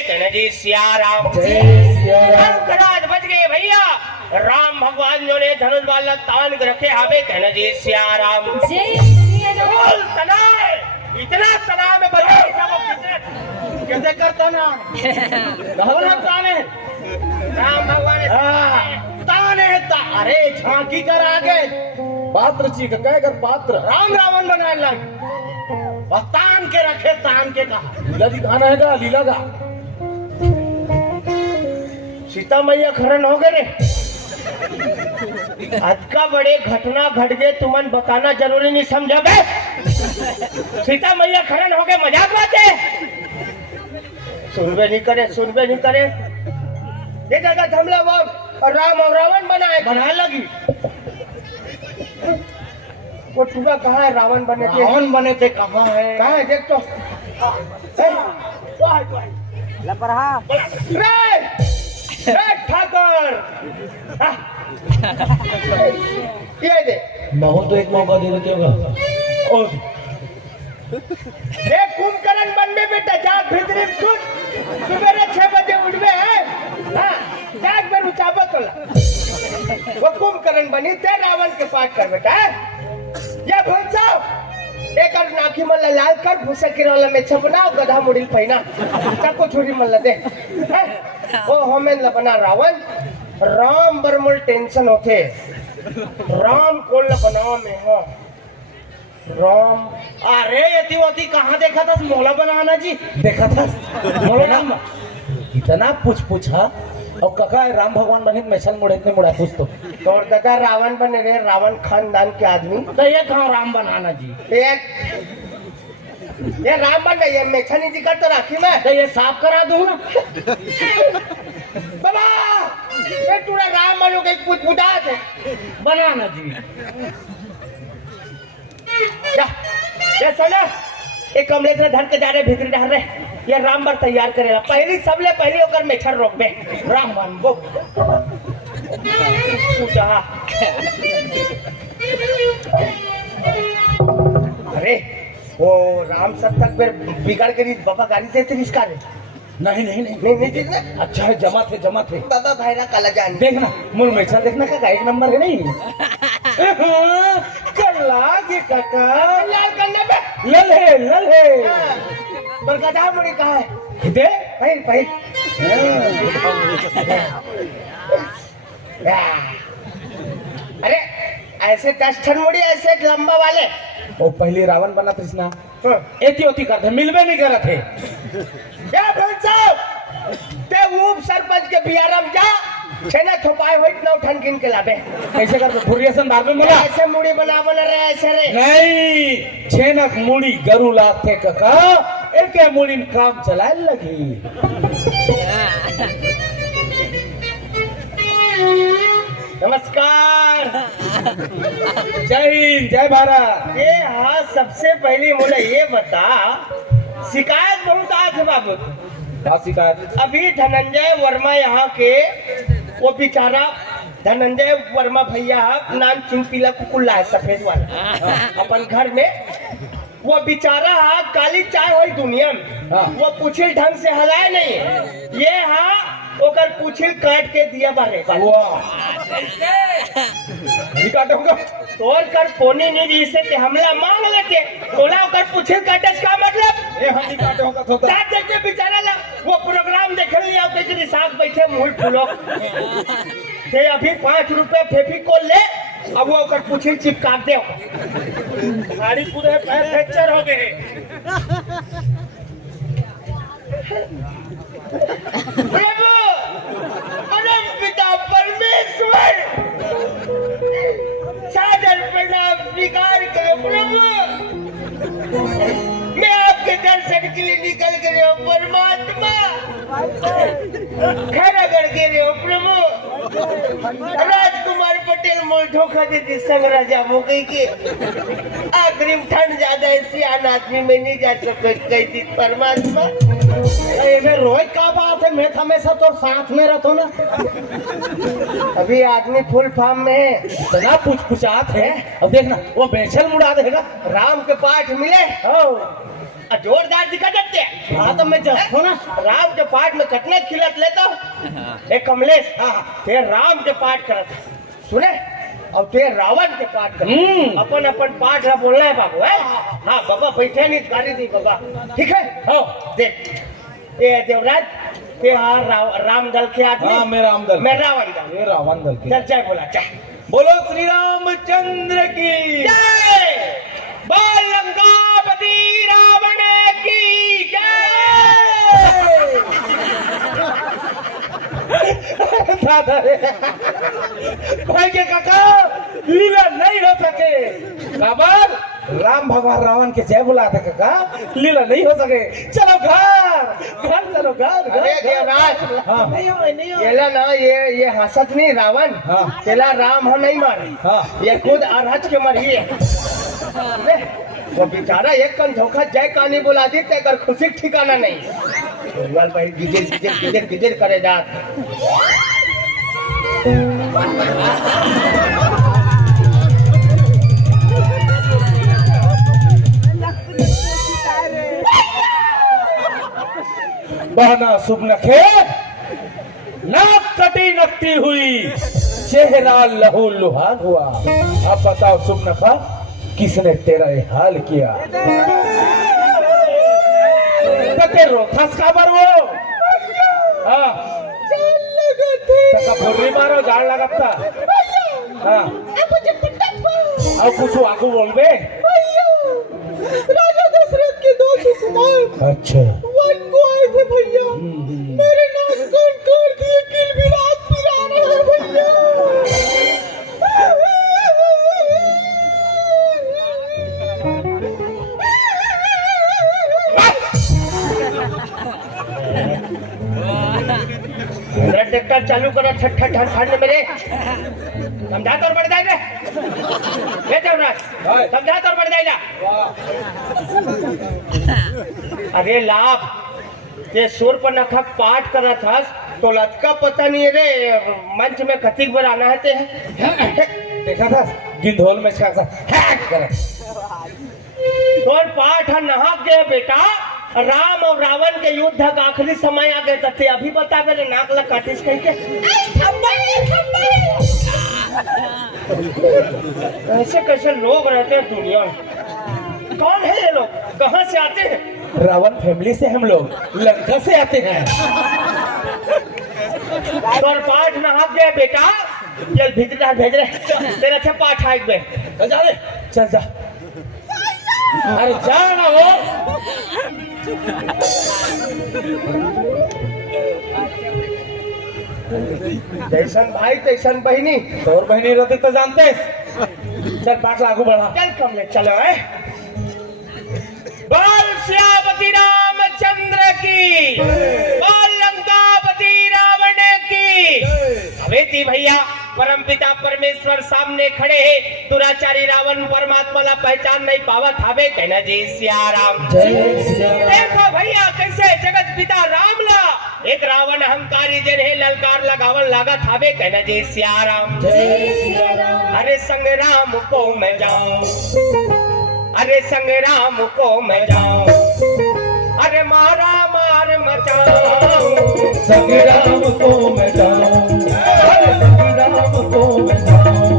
कहना जी सिया राम। रात बच गए भैया। राम भगवान जो ने धनुष वाला तान के रखे हावे कहना जी सिया राम। बोल तनाए इतना तनाव में बता कैसे करता ना ताने राम भगवान ताने अरे झांकी कर आगे पात्र चीख कह कर पात्र राम रावण बनाए लग तान के रखे तान के कहा लीला दिखाना है का लीला का सीता मैया खरन हो गए रे। आज का बड़े घटना घट गए तुमन बताना जरूरी नहीं समझा बे। सीता मैया खरन हो गए मजाक बाते सुनबे नहीं करे ये जगह थमला वो राम और रावण बनाए लगी। वो टूका कहाँ है रावण बने थे कहाँ है देख तो ठाकर ये दे महू तो एक मौका दे देते होगा देख कुंभकर्ण बनने बेटा जाग भीतरी सुन सुबह 6 बजे उठबे है जाग में उचाबा तोला वो कुंभकर्ण बनी ते रावण के पाठ कर बेटा ये भंसाओ एक और नाखी मल्ला लाल कर भूसा किरोला में छपना गधा मुड़िल पहिना चाको छुरी मल्ला दे ओ हमें लबना रावण राम बरमुल टेंशन होते राम को बनाओ में हो राम अरे यति कहाँ देखा था मोला बनाना जी देखा था मोला इतना पूछा और कका है राम भगवान बने मैसल मुड़े इतने मुड़ा पूछ तो तोड़ दादा रावण बने रे रावण खानदान के आदमी तो ये कहाँ राम बनाना जी ये राम बन ये मेछनी जी कर तो राखी में तो ये साफ करा दूं ना बाबा ये पूरा राम बनो के पूछ बुढ़ा थे बनाना जी ये सुनो एक कमरे से धर के जा रहे भीतर डाल रहे ये राम बर तैयार करेगा पहली सबले पहली होकर मेछर रोक बे राम बन वो अरे वो राम सब तक फिर बिगाड़ के बाबा गाड़ी से रिश्का रे नहीं अच्छा है जमा थे बाबा भाईरा काला जान देखना मुल मैसल देखना का एक नंबर है नहीं कल्ला के काका लाल करना बे लले बरगदा मुड़ी कहा है दे भाई अरे ऐसे 10 ठन मुड़ी ऐसे लंबा वाले वो पहले रावण बना कृष्णा एती होती करते मिलबे नहीं करत थे क्या बोल साहब ते उप सरपंच के बियारम जा छेना थोपाए होइत न उठन किन के लाबे कैसे करते फुरियसन दाबे मोला ऐसे मुड़ी बनावल रे ऐसे रे नहीं छेनक मुड़ी गरु लाथे कका एके मुड़ी में काम चलाए लगी नमस्कार जय हिंद जय भारत ये हाँ सबसे पहले मुझे ये बता शिकायत बहुत आज है बाबू शिकायत अभी धनंजय वर्मा यहाँ के वो बेचारा धनंजय वर्मा भैया नाम चिंपीला कुकुल्ला है सफेद वाला अपन घर में वो बेचारा काली चाय हुई दुनिया में वो पूछिल ढंग से हलाए नहीं ये हाँ ओकर पूछिल काट के दिया बारे काटूंगा तोड़ कर पोनी नहीं जिसे ते हमला मांग लेते तोला ओकर पूछिल काटस का मतलब ए हम काटूंगा तो देखते बेचारा ला वो प्रोग्राम देख लिया तेरी साथ बैठे मुंह फुलो ते अभी 5 रुपए फेविकोल ले अब वो ओकर पूछिल चिपका दे सारी पूरे पैर फ्रैक्चर हो गए प्रभु परम पिता परमेश्वर सादर प्रणाम स्वीकार करो प्रभु मैं आपके दर्शन के लिए निकल गए हूँ परमात्मा खड़ा कर के रहे हो प्रभु राजकुमार पटेल मोल धोखा देती संग राजा हो गई के आखिरी ठंड ज्यादा ऐसी आन आदमी में नहीं जा सकते कई थी परमात्मा रोज का बात है मैं हमेशा तो साथ में रहता ना अभी आदमी फुल फॉर्म में है इतना पूछात है अब देखना वो बेचल मुड़ा देगा राम के पाठ मिले जोरदार दिखा देते हैं। हाँ तो मैं जाऊँ ना। राम के पाठ में कतने खिलत लेता हूँ। एक कमलेश ते राम के पाठ करत सुने और ते रावण के पाठ कर अपन अपन पाठ ला बोलना है बाबू है। हाँ बाबा बैठे नहीं गाड़ी दी बाबा ठीक है। हाँ देख ये देवराज ते राम दल के आदमी। हाँ मैं राम दल। मैं रावण दल। ये रावण दल की। चल जय बोला जय बोलो श्री रामचंद्र की जय। बोल लंकापति रावण की जय। भाई के काका लीला नहीं हो सके काबर राम भगवान रावण के जय बुलाते काका लीला नहीं हो सके। चलो घर चलो घर। अरे देवराज हाँ येला ना ये हंसत नहीं रावण। हाँ। तेला राम हो नहीं मारे। हाँ। ये खुद अरहज के मरी है। ने, वो बेचारा एक कन धोखा जय कहानी बुला दी ते कर खुशी ठिकाना नहीं। वाल भाई गिजर करे जात। बहना शुभ नखे नाक कटी नकटी हुई चेहरा लहू लुहान हुआ। अब बताओ शुभ नखा किसने तेरा ये हाल किया। रो खबर वो हाँ फुर्री मारो झाड़ लगता। हाँ अब कुछ आगू बोल बे। राजा दशरथ के दो सुकुमार अच्छा वन को आए थे भैया। मेरे नाक काट काट दिए किल विराट पिरा रहे हैं भैया। ट्रैक्टर चालू करो ठट ठट ठट मेरे समझा तो बढ़ जाएगा। समझा तो बढ़ जाएगा। अरे लाभ ये सुर पर नखा पाठ कर था तो लटका पता नहीं रे मंच में कतिक बार आना है देखा था गिंधोल में तोर पाठ नहा गए बेटा। राम और रावण के युद्ध का आखिरी समय आ गए थे अभी बता मेरे नाक लग काटिस कह के। कैसे कैसे लोग रहते हैं दुनिया में। कौन है ये लोग कहाँ से आते हैं। रावण फैमिली से हम लोग लंका से आते हैं। तोर पाठ नहा गया बेटा। चल भेज रहे तेरा अच्छा पाठ आए बे जा रे चल जा। अरे जा ना वो जैसन भाई तैसन बहनी। और बहनी रहते तो जानते। चल पाठ लागू बढ़ा। चल कम ले चलो है। बोल श्यामति रामचंद्र की। बोल लंकापति रावण की। अबे भैया परम पिता परमेश्वर सामने खड़े हैं। दुराचारी रावण परमात्मा ला पहचान नहीं पावत हवे कहना जी सिया राम। देखो भैया कैसे जगत पिता राम ला एक रावण अहंकारी जिन्हें ललकार लगावन लागत हवे कहना जी सिया राम। अरे संग्राम को मैं जाऊं। अरे संग्राम को मैं जाऊं। अरे मारा मार मचाऊं। संग्राम को मैं जाऊं। संग्राम को मैं जाऊं।